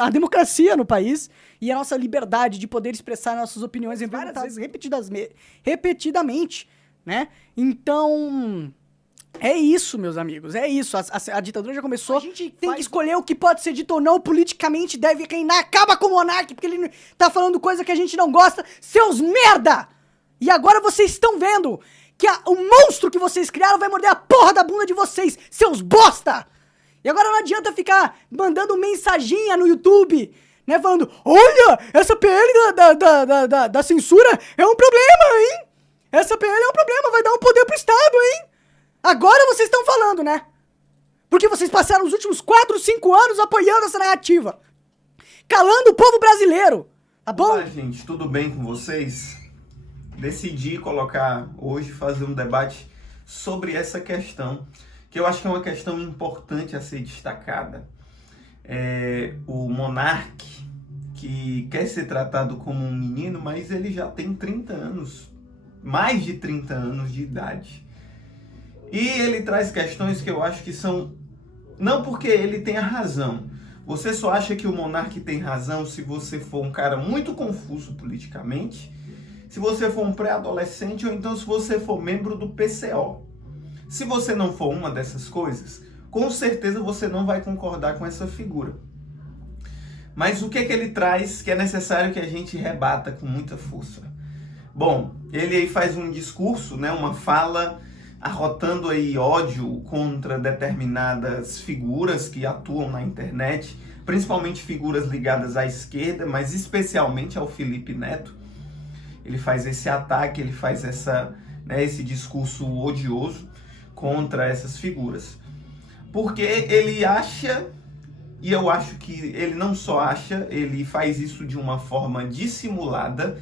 a democracia no país e a nossa liberdade de poder expressar nossas opiniões várias vezes, repetidamente, né? Então, é isso, meus amigos, é isso. A ditadura já começou, a gente tem que escolher o que pode ser dito ou não, politicamente deve reinar, acaba com o monarca, porque ele tá falando coisa que a gente não gosta, seus merda! E agora vocês estão vendo que o monstro que vocês criaram vai morder a porra da bunda de vocês, seus bosta! E agora não adianta ficar mandando mensaginha no YouTube, né, falando, olha, essa PL da censura é um problema, hein? Essa PL é um problema, vai dar um poder pro Estado, hein? Agora vocês estão falando, né? Porque vocês passaram os últimos 4, 5 anos apoiando essa narrativa. Calando o povo brasileiro, tá bom? Olá, gente, tudo bem com vocês? Decidi fazer um debate sobre essa questão, que eu acho que é uma questão importante a ser destacada. O monarca, que quer ser tratado como um menino, mas ele já tem 30 anos, mais de 30 anos de idade. E ele traz questões que eu acho que são... Não porque ele tenha razão. Você só acha que o monarca tem razão se você for um cara muito confuso politicamente, se você for um pré-adolescente ou então se você for membro do PCO. Se você não for uma dessas coisas, com certeza você não vai concordar com essa figura. Mas o que ele traz que é necessário que a gente rebata com muita força? Bom, ele aí faz um discurso, né, uma fala arrotando aí ódio contra determinadas figuras que atuam na internet, principalmente figuras ligadas à esquerda, mas especialmente ao Felipe Neto. Ele faz esse ataque, ele faz esse discurso odioso contra essas figuras. Porque ele acha, e eu acho que ele não só acha, ele faz isso de uma forma dissimulada,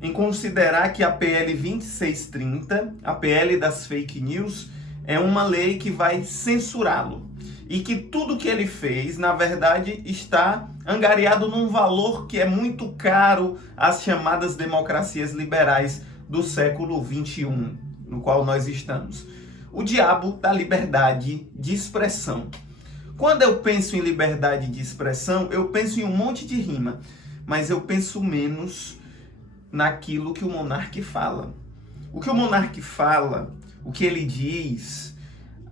em considerar que a PL 2630, a PL das fake news, é uma lei que vai censurá-lo. E que tudo que ele fez, na verdade, está angariado num valor que é muito caro às chamadas democracias liberais do século XXI, no qual nós estamos. O diabo da liberdade de expressão. Quando eu penso em liberdade de expressão, eu penso em um monte de rima, mas eu penso menos naquilo que o monarca fala. O que o monarca fala, o que ele diz,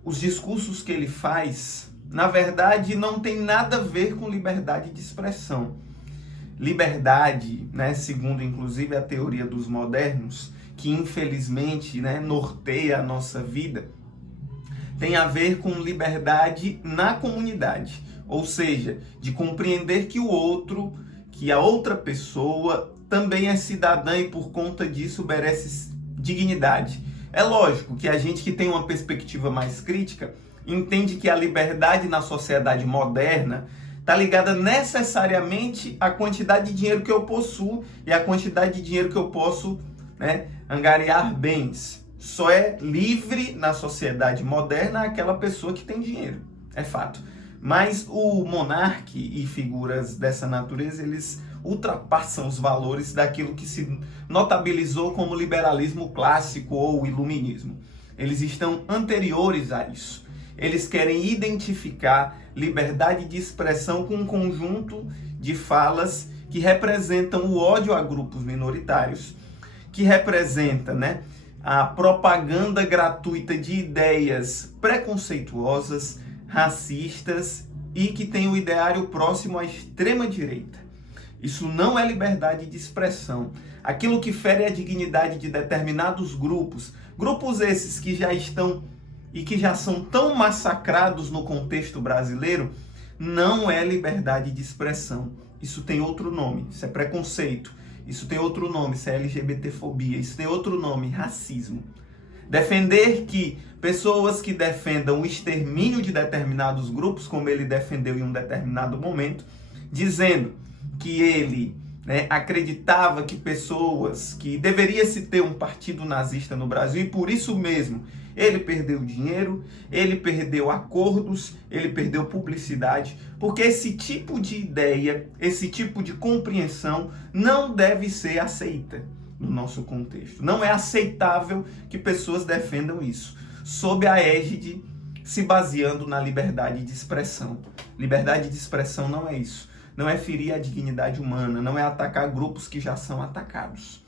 os discursos que ele faz, na verdade não tem nada a ver com liberdade de expressão. Liberdade, né, segundo inclusive a teoria dos modernos, que infelizmente, né, norteia a nossa vida, tem a ver com liberdade na comunidade. Ou seja, de compreender que o outro, que a outra pessoa também é cidadã e por conta disso merece dignidade. É lógico que a gente que tem uma perspectiva mais crítica entende que a liberdade na sociedade moderna está ligada necessariamente à quantidade de dinheiro que eu possuo e à quantidade de dinheiro que eu posso, né, angariar bens. Só é livre na sociedade moderna aquela pessoa que tem dinheiro, é fato. Mas o monarca e figuras dessa natureza, eles ultrapassam os valores daquilo que se notabilizou como liberalismo clássico ou iluminismo. Eles estão anteriores a isso. Eles querem identificar liberdade de expressão com um conjunto de falas que representam o ódio a grupos minoritários, que representa, né, a propaganda gratuita de ideias preconceituosas, racistas e que tem o ideário próximo à extrema-direita. Isso não é liberdade de expressão. Aquilo que fere a dignidade de determinados grupos, grupos esses que já estão e que já são tão massacrados no contexto brasileiro, não é liberdade de expressão. Isso tem outro nome, isso é preconceito. Isso tem outro nome, isso é LGBTfobia. Isso tem outro nome, racismo. Defender que pessoas que defendam o extermínio de determinados grupos, como ele defendeu em um determinado momento, dizendo que ele, né, acreditava que pessoas, que deveria se ter um partido nazista no Brasil e por isso mesmo ele perdeu dinheiro, ele perdeu acordos, ele perdeu publicidade, porque esse tipo de ideia, esse tipo de compreensão não deve ser aceita no nosso contexto. Não é aceitável que pessoas defendam isso, sob a égide se baseando na liberdade de expressão. Liberdade de expressão não é isso. não é ferir a dignidade humana, não é atacar grupos que já são atacados.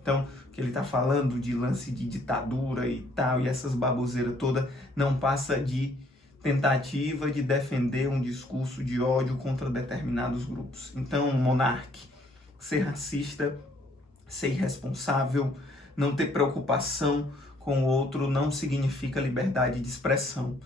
Então, o que ele está falando de lance de ditadura e tal, e essas baboseiras todas, não passa de tentativa de defender um discurso de ódio contra determinados grupos. Então, Monark, ser racista, ser irresponsável, não ter preocupação com o outro não significa liberdade de expressão.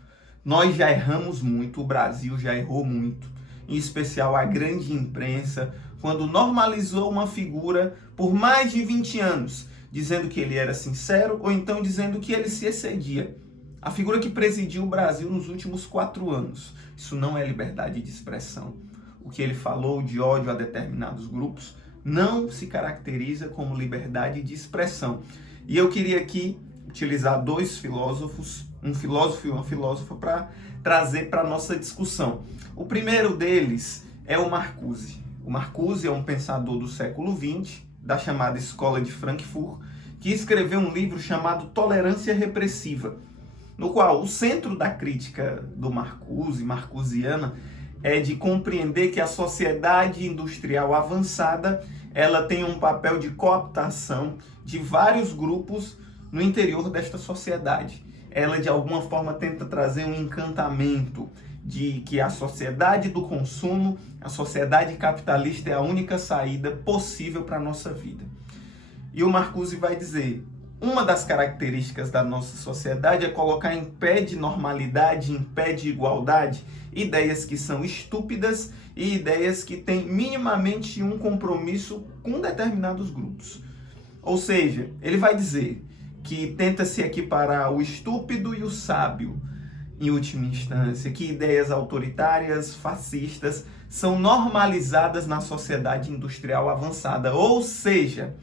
Nós já erramos muito, o Brasil já errou muito, em especial a grande imprensa, quando normalizou uma figura por mais de 20 anos, dizendo que ele era sincero ou então dizendo que ele se excedia. A figura que presidiu o Brasil nos últimos 4 anos. Isso não é liberdade de expressão. O que ele falou de ódio a determinados grupos não se caracteriza como liberdade de expressão. E eu queria aqui utilizar 2 filósofos, um filósofo e uma filósofa, para trazer para a nossa discussão. O primeiro deles é o Marcuse. O Marcuse é um pensador do século XX, da chamada Escola de Frankfurt, que escreveu um livro chamado Tolerância Repressiva, no qual o centro da crítica do Marcuse, marcusiana, é de compreender que a sociedade industrial avançada ela tem um papel de cooptação de vários grupos no interior desta sociedade. Ela, de alguma forma, tenta trazer um encantamento de que a sociedade do consumo, a sociedade capitalista é a única saída possível para a nossa vida. E o Marcuse vai dizer, uma das características da nossa sociedade é colocar em pé de normalidade, em pé de igualdade, ideias que são estúpidas e ideias que têm minimamente um compromisso com determinados grupos. Ou seja, ele vai dizer que tenta se equiparar o estúpido e o sábio, em última instância, que ideias autoritárias, fascistas, são normalizadas na sociedade industrial avançada. Ou seja,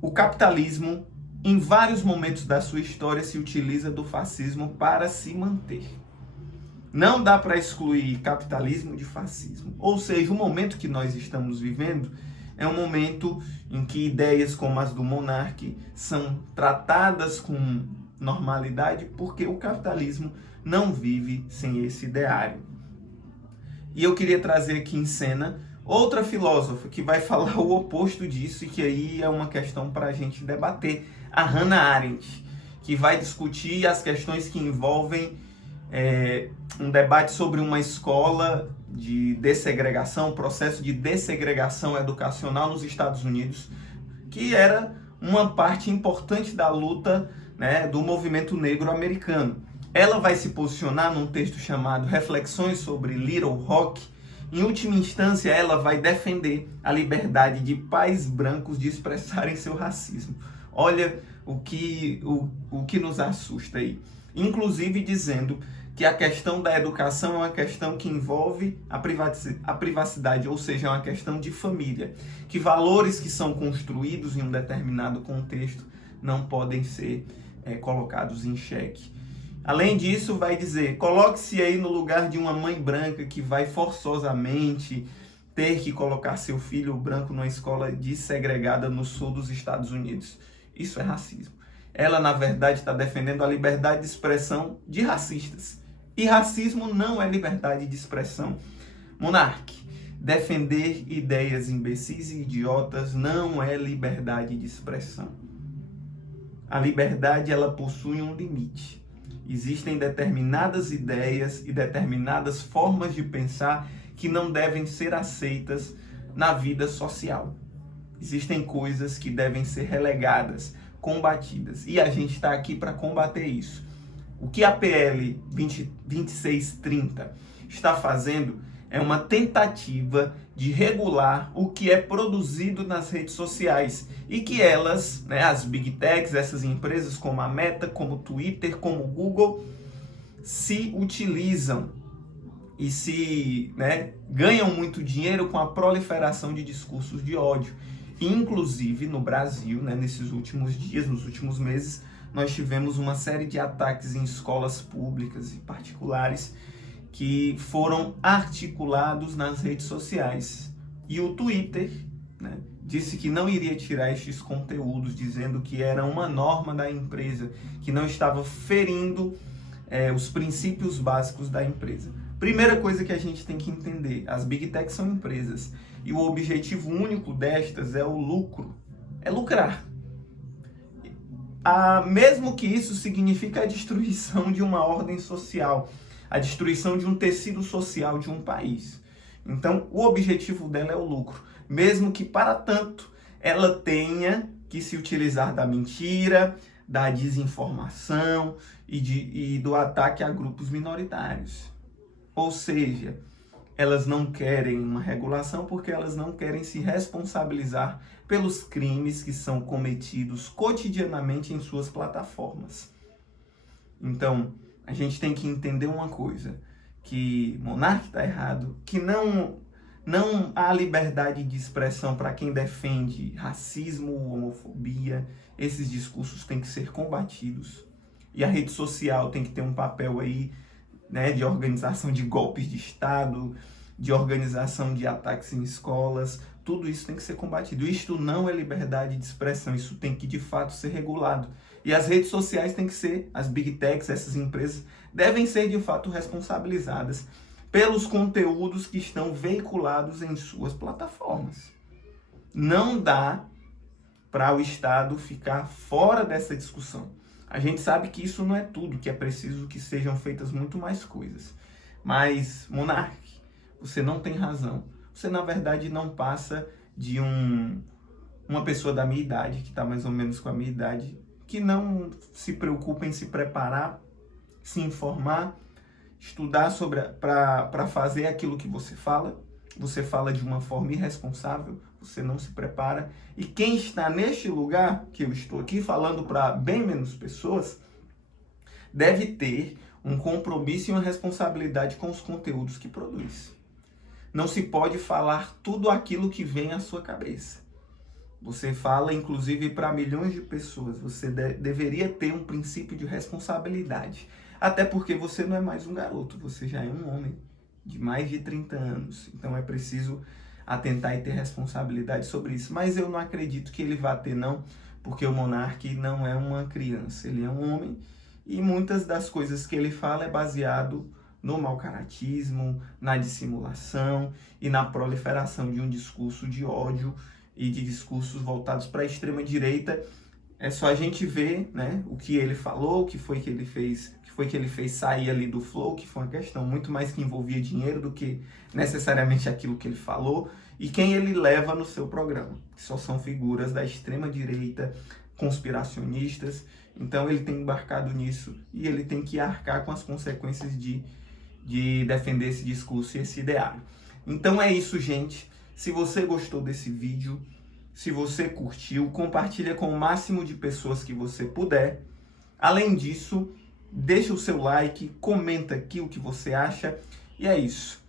o capitalismo, em vários momentos da sua história, se utiliza do fascismo para se manter. Não dá para excluir capitalismo de fascismo. Ou seja, o momento que nós estamos vivendo é um momento em que ideias como as do Monark são tratadas com normalidade, porque o capitalismo não vive sem esse ideário. E eu queria trazer aqui em cena outra filósofa que vai falar o oposto disso, e que aí é uma questão para a gente debater, a Hannah Arendt, que vai discutir as questões que envolvem um debate sobre uma escola de dessegregação, processo de dessegregação educacional nos Estados Unidos, que era uma parte importante da luta, né, do movimento negro americano. Ela vai se posicionar num texto chamado Reflexões sobre Little Rock. Em última instância, ela vai defender a liberdade de pais brancos de expressarem seu racismo. Olha o que nos assusta aí. Inclusive dizendo que a questão da educação é uma questão que envolve a privacidade, ou seja, é uma questão de família. Que valores que são construídos em um determinado contexto não podem ser colocados em xeque. Além disso, vai dizer, coloque-se aí no lugar de uma mãe branca que vai forçosamente ter que colocar seu filho branco numa escola dessegregada no sul dos Estados Unidos. Isso é racismo. Ela, na verdade, está defendendo a liberdade de expressão de racistas. E racismo não é liberdade de expressão. Monark, defender ideias imbecis e idiotas não é liberdade de expressão. A liberdade, ela possui um limite. Existem determinadas ideias e determinadas formas de pensar que não devem ser aceitas na vida social. Existem coisas que devem ser relegadas, combatidas. E a gente está aqui para combater isso. O que a PL 2630 está fazendo é uma tentativa de regular o que é produzido nas redes sociais e que elas, né, as Big Techs, essas empresas como a Meta, como o Twitter, como o Google, se utilizam e se ganham muito dinheiro com a proliferação de discursos de ódio. Inclusive no Brasil, nesses últimos dias, nos últimos meses, nós tivemos uma série de ataques em escolas públicas e particulares que foram articulados nas redes sociais. E o Twitter disse que não iria tirar estes conteúdos, dizendo que era uma norma da empresa, que não estava ferindo os princípios básicos da empresa. Primeira coisa que a gente tem que entender, as Big Techs são empresas e o objetivo único destas é o lucro, é lucrar. Mesmo que isso signifique a destruição de uma ordem social, a destruição de um tecido social de um país. Então, o objetivo dela é o lucro, mesmo que para tanto ela tenha que se utilizar da mentira, da desinformação e do ataque a grupos minoritários. Ou seja, elas não querem uma regulação porque elas não querem se responsabilizar pelos crimes que são cometidos cotidianamente em suas plataformas. Então, a gente tem que entender uma coisa, que Monark está errado, que não há liberdade de expressão para quem defende racismo, homofobia. Esses discursos têm que ser combatidos. E a rede social tem que ter um papel aí, né, de organização de golpes de Estado, de organização de ataques em escolas. Tudo isso tem que ser combatido. Isto não é liberdade de expressão, isso tem que de fato ser regulado. E as redes sociais têm que ser, as Big Techs, essas empresas, devem ser de fato responsabilizadas pelos conteúdos que estão veiculados em suas plataformas. Não dá para o Estado ficar fora dessa discussão. A gente sabe que isso não é tudo, que é preciso que sejam feitas muito mais coisas. Mas, Monark, você não tem razão. Você, na verdade, não passa de uma pessoa da minha idade, que está mais ou menos com a minha idade, que não se preocupa em se preparar, se informar, estudar para fazer aquilo que você fala de uma forma irresponsável, você não se prepara. E quem está neste lugar, que eu estou aqui falando para bem menos pessoas, deve ter um compromisso e uma responsabilidade com os conteúdos que produz. Não se pode falar tudo aquilo que vem à sua cabeça. Você fala, inclusive, para milhões de pessoas. Você deveria ter um princípio de responsabilidade. Até porque você não é mais um garoto, você já é um homem de mais de 30 anos. Então é preciso atentar e ter responsabilidade sobre isso. Mas eu não acredito que ele vá ter, não, porque o Monark não é uma criança. Ele é um homem e muitas das coisas que ele fala é baseado no mau-caratismo, na dissimulação e na proliferação de um discurso de ódio e de discursos voltados para a extrema-direita. É só a gente ver, né, o que ele falou, o que foi que ele fez sair ali do flow, que foi uma questão muito mais que envolvia dinheiro do que necessariamente aquilo que ele falou, e quem ele leva no seu programa, que só são figuras da extrema-direita, conspiracionistas. Então ele tem embarcado nisso e ele tem que arcar com as consequências de defender esse discurso e esse ideário. Então é isso, gente. Se você gostou desse vídeo, se você curtiu, compartilha com o máximo de pessoas que você puder. Além disso, deixa o seu like, comenta aqui o que você acha. E é isso.